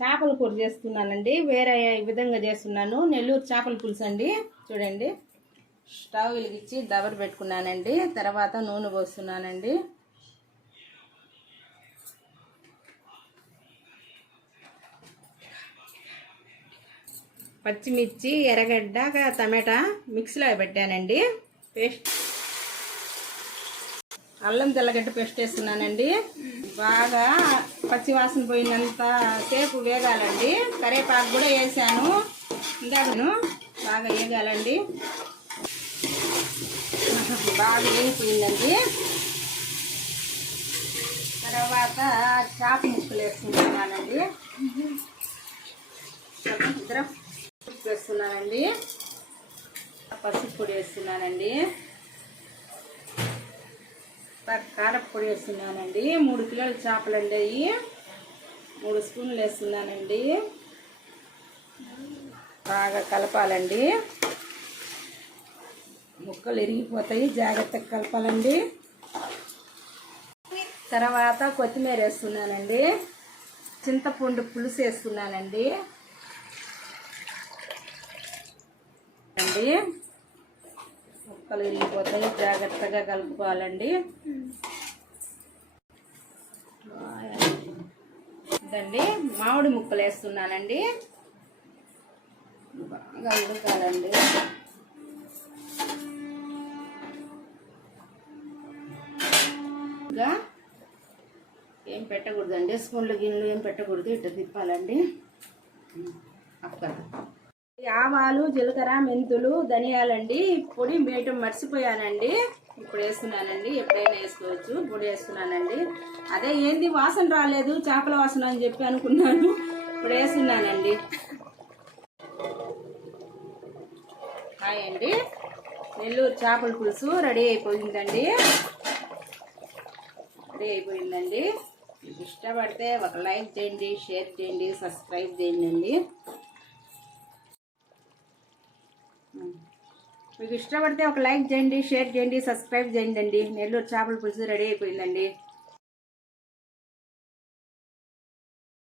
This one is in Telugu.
చేపల కూర చేస్తున్నానండి. వేరే విధంగా చేస్తున్నాను. నెల్లూరు చేపల పులుసు అండి. చూడండి, స్టవ్ వెలిగించి దబర పెట్టుకున్నానండి. తర్వాత నూనె పోస్తున్నానండి. పచ్చిమిర్చి, ఎర్రగడ్డ, టమాటా మిక్సీలో పెట్టానండి. పేస్ట్, అల్లం తెల్లగడ్డ పేస్ట్ వేస్తున్నానండి. బాగా పచ్చివాసన పోయినంత సేపు వేగాలండి. కరివేపాకు కూడా వేసాను. ఇందాకను బాగా వేగాలండి. బాగా వేగిపోయిందండి. తర్వాత చేప ముక్కలు వేసుకుంటున్నానండి. వేస్తున్నానండి. పసుపు పొడి వేస్తున్నానండి. కారపొడి వేస్తున్నానండి. 3 కిలోల చేపలండి అవి 3 స్పూన్లు వేస్తున్నానండి. బాగా కలపాలండి. ముక్కలు ఇరిగిపోతాయి, జాగ్రత్తగా కలపాలండి. తర్వాత కొత్తిమీర వేస్తున్నానండి. చింతపండు పులుసు వేస్తున్నానండి. ముక్కలు ఇరిగిపోతాయి, జాగ్రత్తగా కలుపుకోవాలండి. ఇదండి మామిడి ముక్కలు వేస్తున్నానండి. బాగా ఉడకాలండి. ఇంకా ఏం పెట్టకూడదండి, స్పూన్లు గిన్నెలు ఏం పెట్టకూడదు. ఇట్లా తిప్పాలండి. అక్కడ ఆవాలు, జీలకర్ర, మెంతులు, ధనియాలండి. పొడి వేయటం మర్చిపోయానండి. ఇప్పుడు వేస్తున్నానండి. ఎప్పుడైనా వేసుకోవచ్చు. పొడి వేస్తున్నానండి. అదే ఏంది వాసన రాలేదు, చేపల వాసన అని చెప్పి అనుకున్నాను. ఇప్పుడు వేస్తున్నానండి. హాయ్ అండి, నెల్లూరు చేపల పులుసు రెడీ అయిపోయిందండి. మీకు ఇష్టపడితే ఒక లైక్ చేయండి, షేర్ చేయండి, సబ్స్క్రైబ్ చేయండి. మీకు ఇష్టపడితే ఒక లైక్ చేయండి, షేర్ చేయండి, సబ్స్క్రైబ్ చేయండి. నెల్లూరు చేపల పులుసు రెడీ అయిపోయిందండి.